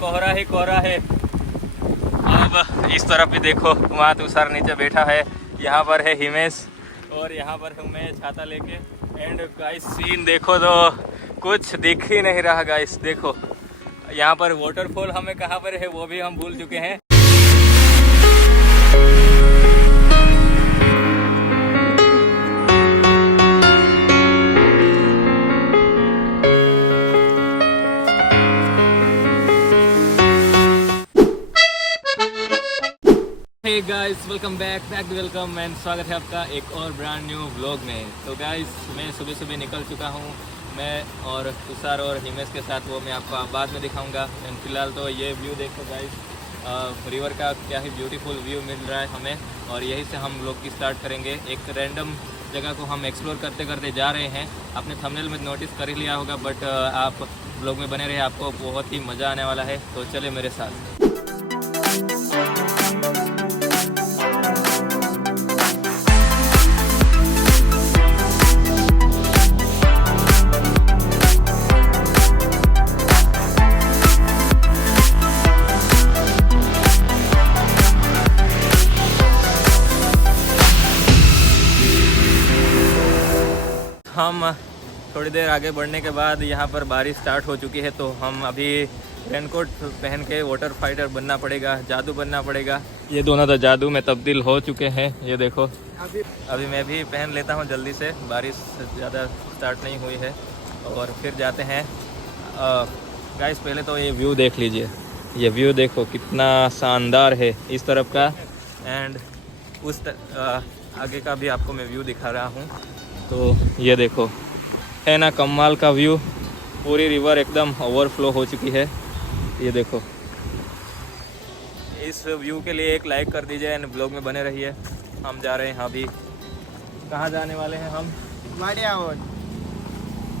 कोहरा ही कोहरा है। अब इस तरफ भी देखो, वहाँ तुषार नीचे बैठा है, यहाँ पर है हिमेश और यहाँ पर हूँ मैं छाता लेके। एंड गाइस सीन देखो तो कुछ दिख ही नहीं रहा गाइस। देखो यहाँ पर वाटरफॉल हमें कहाँ पर है वो भी हम भूल चुके हैं। Hey guys, welcome back to welcome and स्वागत है आपका एक और ब्रांड न्यू व्लॉग में। तो गाइस मैं सुबह निकल चुका हूँ, मैं और तुषार और हिमेश के साथ, वो मैं आपको बाद में दिखाऊंगा। एंड फिलहाल तो ये व्यू देखो गाइस, रिवर का क्या ही ब्यूटीफुल व्यू मिल रहा है हमें, और यहीं से हम लोग की स्टार्ट करेंगे। एक रैंडम जगह को हम एक्सप्लोर करते करते जा रहे हैं। आपने थंबनेल में नोटिस कर ही लिया होगा, बट आप व्लॉग में बने रहे, आपको बहुत ही मज़ा आने वाला है। तो चले मेरे साथ। हम थोड़ी देर आगे बढ़ने के बाद यहाँ पर बारिश स्टार्ट हो चुकी है, तो हम अभी रेनकोट पहन के वाटर फाइटर बनना पड़ेगा, जादू बनना पड़ेगा। ये दोनों तो जादू में तब्दील हो चुके हैं, ये देखो। अभी मैं भी पहन लेता हूँ जल्दी से, बारिश ज़्यादा स्टार्ट नहीं हुई है। और फिर जाते हैं। गाइस पहले तो ये व्यू देख लीजिए, ये व्यू देखो कितना शानदार है इस तरफ का, एंड उस आगे का भी आपको मैं व्यू दिखा रहा हूँ। तो ये देखो, है ना कमाल का व्यू। पूरी रिवर एकदम ओवरफ्लो हो चुकी है, ये देखो। इस व्यू के लिए एक लाइक कर दीजिए एंड ब्लॉग में बने रहिए। हम जा रहे हैं अभी, कहाँ जाने वाले हैं हम?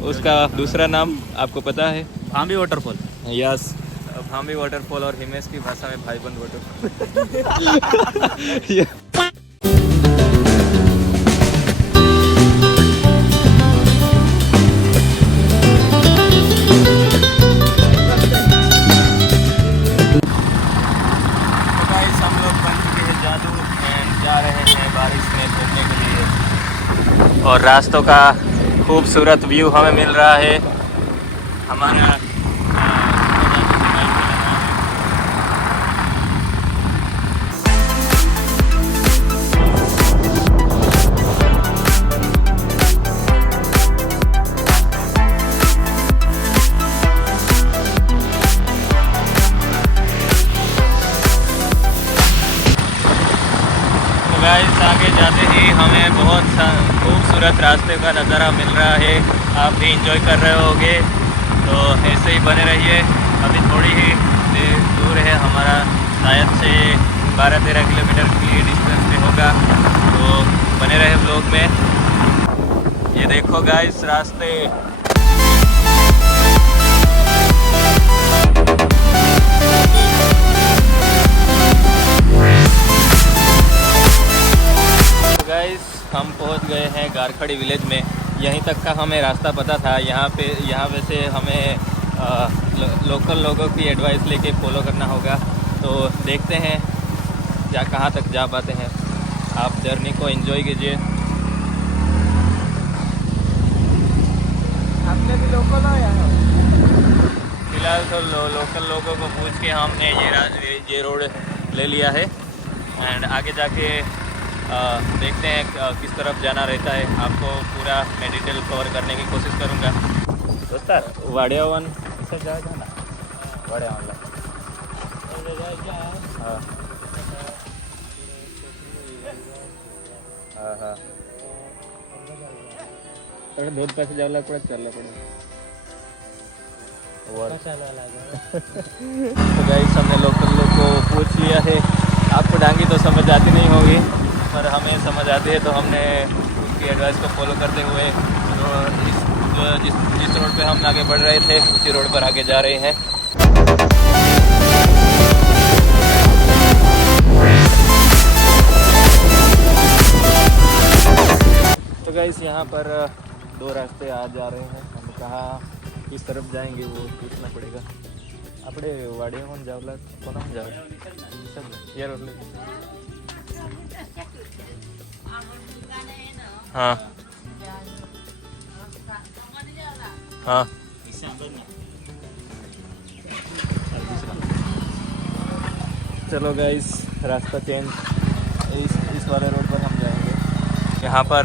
उसका दूसरा नाम आपको पता है? Bhambi waterfall. Yes, Bhambi waterfall, और हिमेश की भाषा में भाईबंद वाटरफॉल। और रास्तों का खूबसूरत व्यू हमें मिल रहा है। हमारा गाइस आगे जाते ही हमें बहुत खूबसूरत रास्ते का नज़ारा मिल रहा है। आप भी इंजॉय कर रहे होगे, तो ऐसे ही बने रहिए। अभी थोड़ी ही दूर है हमारा, शायद से 12-13 किलोमीटर की डिस्टेंस पे होगा, तो बने रहे व्लॉग में। ये देखो गाइस रास्ते, गाइस हम पहुंच गए हैं गारखड़ी विलेज में। यहीं तक का हमें रास्ता पता था। यहाँ पे से हमें लोकल लोगों की एडवाइस लेके फॉलो करना होगा। तो देखते हैं कहाँ तक जा पाते हैं। आप जर्नी को एंजॉय कीजिए। आपने भी लोकल हो या? फिलहाल तो लोकल लोगों को पूछ के हमने ये रोड ले लिया है, एंड आगे जाके देखते हैं किस तरफ जाना रहता है। आपको पूरा मैं डिटेल कवर करने की कोशिश करूँगा। दोस्तार वाडियावन से जाएगा ना, वाडियावन हाँ हाँ थोड़ा दूध पैसे जावला पड़े, चलना पड़ेगा। तो गाइस हमने लोकल लोग को पूछ लिया है। आपको डांगी तो समझ आती नहीं होगी, पर हमें समझ आती है, तो हमने उसकी एडवाइस को फॉलो करते हुए जिस रोड पे हम आगे बढ़ रहे थे उसी रोड पर आगे जा रहे हैं। तो गाइस यहाँ पर 2 रास्ते आ जा रहे हैं। हम कहाँ किस तरफ जाएंगे वो पूछना पड़ेगा। આપણે વાડિયામાં જાવલા કોના જાવ ये रोड ले हाँ हाँ चलो गाइस रास्ता चेंज इस वाले रोड पर हम जाएंगे। यहाँ पर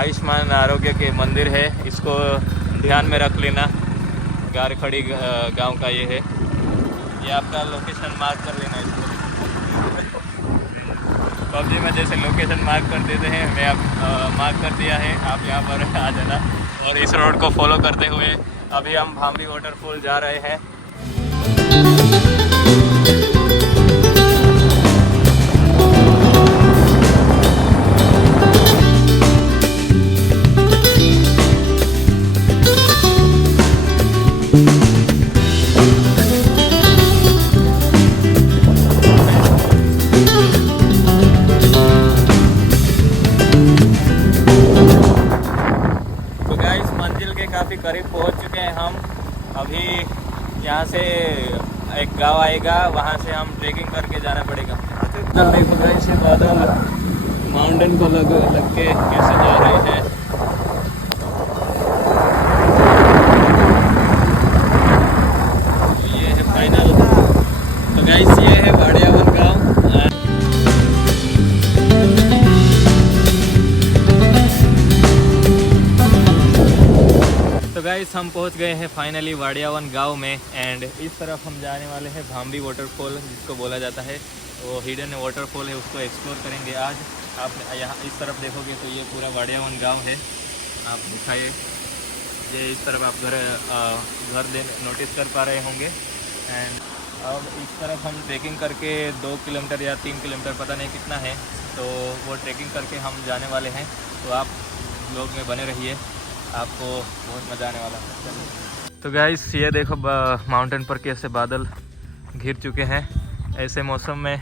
आयुष्मान आरोग्य के मंदिर है, इसको ध्यान में रख लेना। गारखड़ी गांव का ये है, ये आपका लोकेशन मार्क कर लेना इसको। पबजी में जैसे लोकेशन मार्क कर देते हैं, मैं अब मार्क कर दिया है, आप यहाँ पर आ जाना और इस रोड को फॉलो करते हुए अभी हम भांबी वाटरफॉल जा रहे हैं। काफ़ी करीब पहुंच चुके हैं हम। अभी यहाँ से एक गांव आएगा, वहाँ से हम ट्रेकिंग करके जाना पड़ेगा। देखो गाइस ये बादल माउंटेन को लग के कैसे जा रहे हैं। ये है फाइनल। तो गाइस ये है वाडियावन गाँव। तो गाइस हम पहुंच गए हैं फाइनली वाडियावन गांव में एंड इस तरफ हम जाने वाले हैं भांबी वाटरफॉल जिसको बोला जाता है। वो हिडन वाटरफॉल है, उसको एक्सप्लोर करेंगे आज। आप यहाँ इस तरफ देखोगे तो ये पूरा वाडियावन गांव है। आप दिखाइए, ये इस तरफ आप घर नोटिस कर पा रहे होंगे। एंड अब इस तरफ हम ट्रेकिंग करके 2 किलोमीटर या 3 किलोमीटर पता नहीं कितना है, तो वो ट्रेकिंग करके हम जाने वाले हैं। तो आप लोग में बने रहिए, आपको बहुत मज़ा आने वाला है। तो गाइस ये देखो माउंटेन पर कैसे बादल घिर चुके हैं। ऐसे मौसम में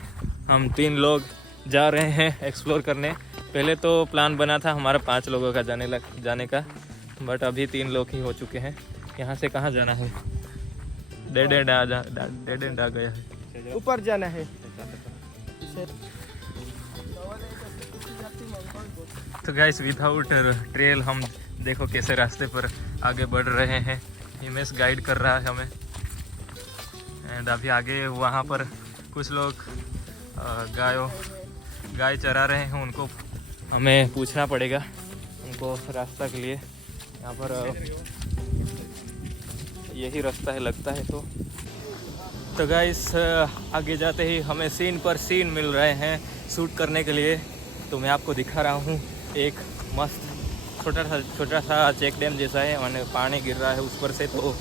हम 3 लोग जा रहे हैं एक्सप्लोर करने। पहले तो प्लान बना था हमारा 5 लोगों का जाने का, बट अभी 3 लोग ही हो चुके हैं। यहाँ से कहाँ जाना है? डेड एंड आ गया है, ऊपर जाना है। तो गाइस विदाउट ट्रेल हम देखो कैसे रास्ते पर आगे बढ़ रहे हैं। हिमेश गाइड कर रहा है हमें। एंड अभी आगे वहाँ पर कुछ लोग गाय चरा रहे हैं, उनको हमें पूछना पड़ेगा उनको रास्ता के लिए। यहाँ पर यही रास्ता है लगता है। तो गाइस आगे जाते ही हमें सीन पर सीन मिल रहे हैं शूट करने के लिए। तो मैं आपको दिखा रहा हूँ एक मस्त छोटा सा चेक डैम जैसा है, मैंने पानी गिर रहा है उस पर से, तो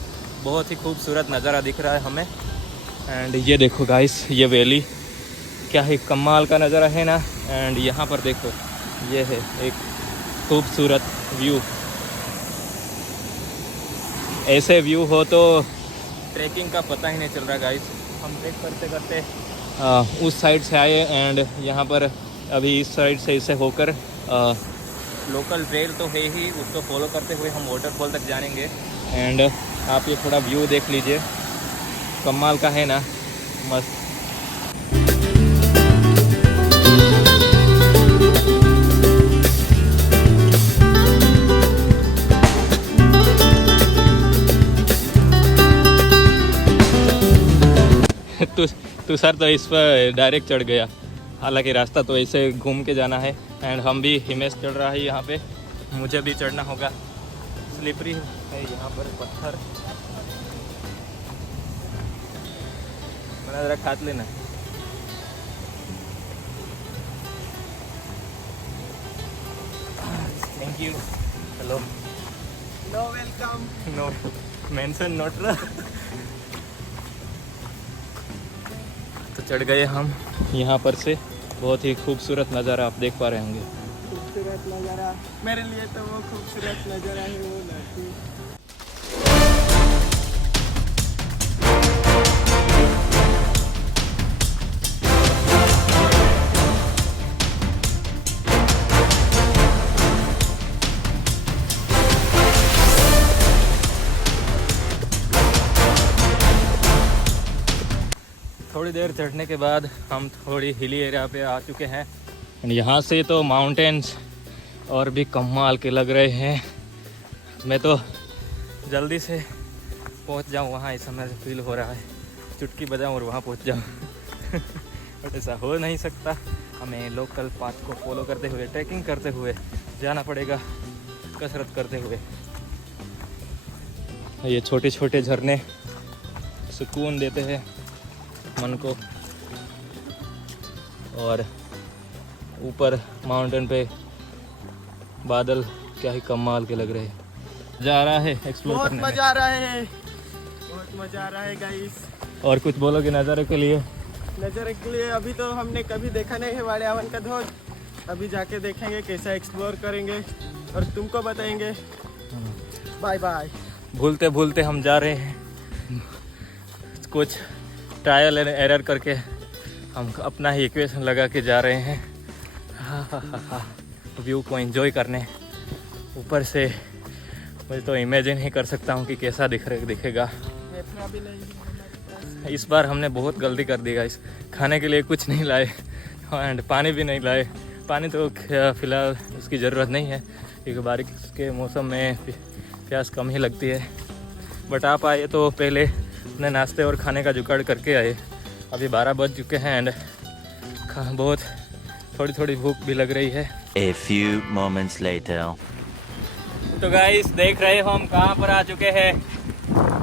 बहुत ही खूबसूरत नज़ारा दिख रहा है हमें। एंड ये देखो गाइस ये वैली क्या है, कमाल का नज़ारा है ना। एंड यहाँ पर देखो ये है एक खूबसूरत व्यू। ऐसे व्यू हो तो ट्रैकिंग का पता ही नहीं चल रहा गाइस। हम ट्रैक करते करते उस साइड से आए एंड यहाँ पर अभी इस साइड से इसे होकर लोकल ट्रेल तो है ही, उसको फॉलो करते हुए हम वाटरफॉल तक जाएंगे। एंड आप ये थोड़ा व्यू देख लीजिए, कमाल का है ना, मस्त। तुषार तो इस पर डायरेक्ट चढ़ गया, हालांकि रास्ता तो ऐसे घूम के जाना है। एंड हम भी हिमेश चढ़ रहा है यहाँ पे, मुझे भी चढ़ना होगा। स्लिपरी है यहाँ पर पत्थर, मैंने ज़रा खाद लेना। Thank you. Hello, no welcome, no mention नोट रहा। तो चढ़ गए हम यहाँ पर से, बहुत ही खूबसूरत नज़ारा आप देख पा रहे होंगे। खूबसूरत नज़ारा, मेरे लिए तो वो खूबसूरत नज़ारा है वो लड़की। थोड़ी देर चढ़ने के बाद हम थोड़ी हिली एरिया पे आ चुके हैं। यहाँ से तो माउंटेन्स और भी कमाल के लग रहे हैं। मैं तो जल्दी से पहुँच जाऊँ वहाँ, इस समय फील हो रहा है चुटकी बजाऊँ और वहाँ पहुँच जाऊँ बट ऐसा हो नहीं सकता। हमें लोकल पाथ को फॉलो करते हुए, ट्रैकिंग करते हुए जाना पड़ेगा, कसरत करते हुए। ये छोटे छोटे झरने सुकून देते हैं मन को, और ऊपर माउंटेन पे बादल क्या ही कमाल के लग रहे हैं। जा रहा है एक्सप्लोर बहुत करने मजा आ रहा है, बहुत मजा आ रहा है गाइस। और कुछ बोलोगे नज़ारे के लिए? नज़ारे के लिए अभी तो हमने कभी देखा नहीं है वाड़ियावन का धोध, अभी जाके देखेंगे, कैसा एक्सप्लोर करेंगे और तुमको बताएंगे। Bye bye. भूलते भूलते हम जा रहे हैं, कुछ ट्रायल एंड एरर करके हम अपना ही इक्वेशन लगा के जा रहे हैं व्यू को एंजॉय करने। ऊपर से मैं तो इमेजिन ही कर सकता हूँ कि कैसा दिखेगा। भी नहीं, इस बार हमने बहुत गलती कर दी गाइस, खाने के लिए कुछ नहीं लाए एंड पानी भी नहीं लाए। पानी तो फ़िलहाल उसकी ज़रूरत नहीं है क्योंकि बारिश के मौसम में प्यास कम ही लगती है। बट आप आए तो पहले अपने नाश्ते और खाने का जुगाड़ करके आए। अभी 12 बज चुके हैं एंड बहुत थोड़ी भूख भी लग रही है। A few moments later. तो गाइस देख रहे हो हम कहाँ पर आ चुके हैं,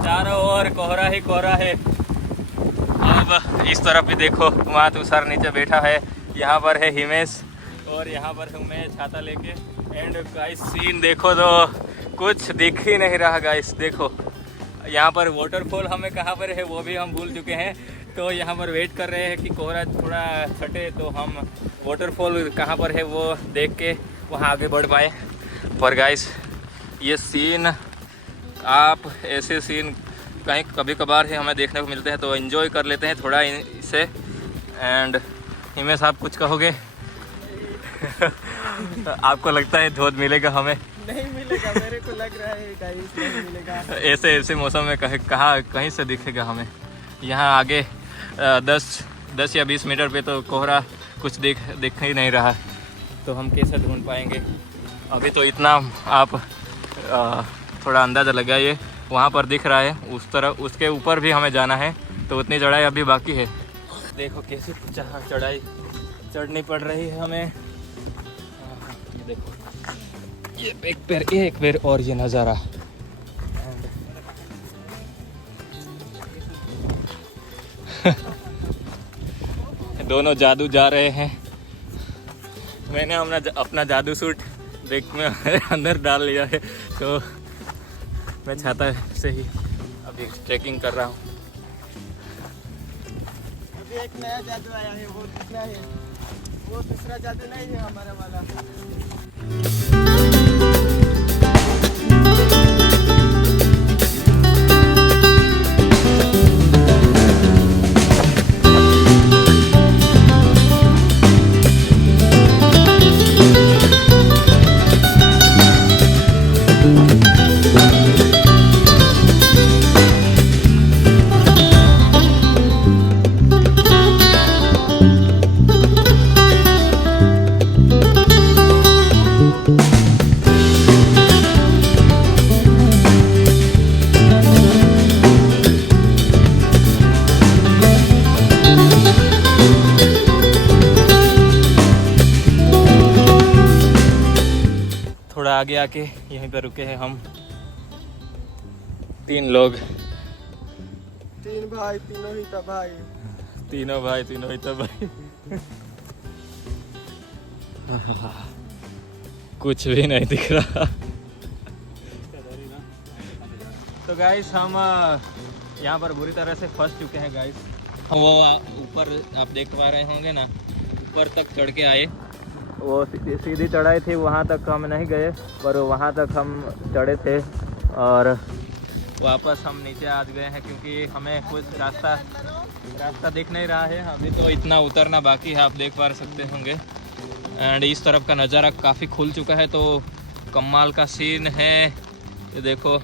चारों ओर कोहरा ही कोहरा है। अब इस तरफ भी देखो, वहाँ तुषार नीचे बैठा है, यहाँ पर है हिमेश और यहाँ पर हूँ मैं छाता लेके। एंड गाइस सीन देखो तो कुछ दिख ही नहीं रहा गाइस। देखो यहाँ पर वाटरफॉल हमें कहाँ पर है वो भी हम भूल चुके हैं, तो यहाँ पर वेट कर रहे हैं कि कोहरा थोड़ा छटे तो हम वाटरफॉल कहाँ पर है वो देख के वहाँ आगे बढ़ पाए। पर गाइस ये सीन, आप ऐसे सीन कहीं कभी कभार ही हमें देखने को मिलते हैं तो एंजॉय कर लेते हैं थोड़ा इसे। एंड हिमेश आप कुछ कहोगे? आपको लगता है धोध मिलेगा? हमें नहीं मिलेगा, मेरे को लग रहा है गाइस नहीं मिलेगा। ऐसे मौसम में कहीं से दिखेगा हमें? यहाँ आगे 10 या 20 मीटर पे तो कोहरा कुछ दिख ही नहीं रहा, तो हम कैसे ढूंढ पाएंगे? अभी तो इतना आप थोड़ा अंदाज़ा लगाइए, वहाँ पर दिख रहा है उस तरफ, उसके ऊपर भी हमें जाना है तो उतनी चढ़ाई अभी बाकी है। देखो कैसी चढ़ाई चढ़नी पड़ रही है हमें। देखो ये एक पैर और ये नज़ारा। दोनों जादू जा रहे हैं। मैंने अपना जादू सूट बैग में अंदर डाल लिया है, तो मैं छाता से ही अभी ट्रैकिंग कर रहा हूँ। अभी एक नया जादू आया है, वो दूसरा है, वो दूसरा जादू नहीं है हमारा वाला। आगे आके यहीं पर रुके हैं हम 3 लोग। 3 भाई, तीनों ही तो भाई। तीनों ही तो भाई। कुछ भी नहीं दिख रहा। तो गाइस हम यहाँ पर बुरी तरह से फंस चुके हैं गाइस। वो ऊपर आप देख पा रहे होंगे ना, ऊपर तक चढ़ के आए, वो सीधी चढ़ाई थी, वहाँ तक हम नहीं गए, पर वहाँ तक हम चढ़े थे और वापस हम नीचे आ गए हैं क्योंकि हमें कुछ रास्ता दिख नहीं रहा है। अभी तो इतना उतरना बाकी है, आप देख पा सकते होंगे। एंड इस तरफ का नज़ारा काफ़ी खुल चुका है, तो कमाल का सीन है ये देखो।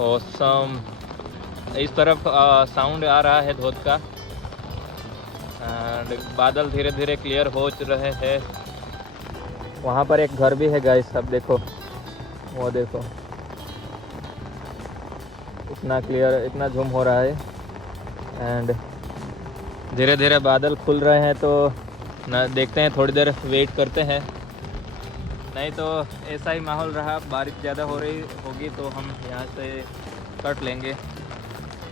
ऑसम। इस तरफ साउंड आ रहा है धोध का। एंड बादल धीरे धीरे क्लियर हो रहे हैं। वहाँ पर एक घर भी है गाइस, अब देखो, वो देखो इतना क्लियर, इतना झूम हो रहा है। एंड धीरे धीरे बादल खुल रहे हैं, तो ना देखते हैं, थोड़ी देर वेट करते हैं। नहीं तो ऐसा ही माहौल रहा, बारिश ज़्यादा हो रही होगी तो हम यहाँ से कट लेंगे।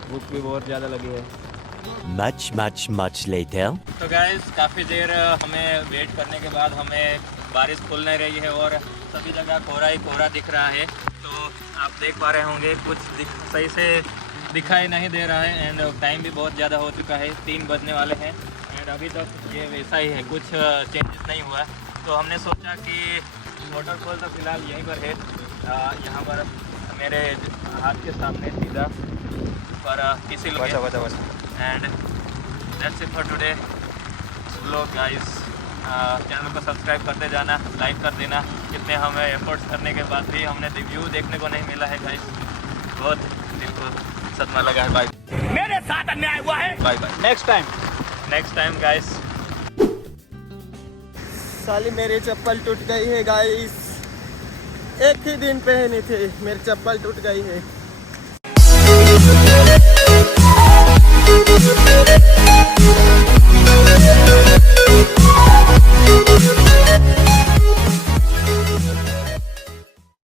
भूख भी बहुत ज़्यादा लगी है। Much later. तो गाइस काफ़ी देर हमें वेट करने के बाद हमें बारिश खुल नहीं रही है और सभी जगह कोहरा ही कोहरा दिख रहा है। तो आप देख पा रहे होंगे कुछ सही से दिखाई नहीं दे रहा है। एंड टाइम भी बहुत ज़्यादा हो चुका है, 3 बजने वाले हैं। एंड अभी तक ये वैसा ही है, कुछ चेंजेस नहीं हुआ। तो हमने सोचा कि वाटरफॉल तो फिलहाल यहीं पर है, यहाँ पर मेरे हाथ के सामने सीधा पर किसी लोग। And that's it for today vlog guys. Channel को सब्सक्राइब करते जाना, लाइक कर देना। इतने हमें एफर्ट्स करने के बाद भी हमने व्यू देखने को नहीं मिला है गाइस, बहुत दिल को सदमा लगा है। बाय, मेरे साथ अन्याय हुआ है। Bye bye, next time guys. साली मेरी चप्पल टूट गई है गाइस, एक ही दिन पहनी थी, मेरी चप्पल टूट गई है।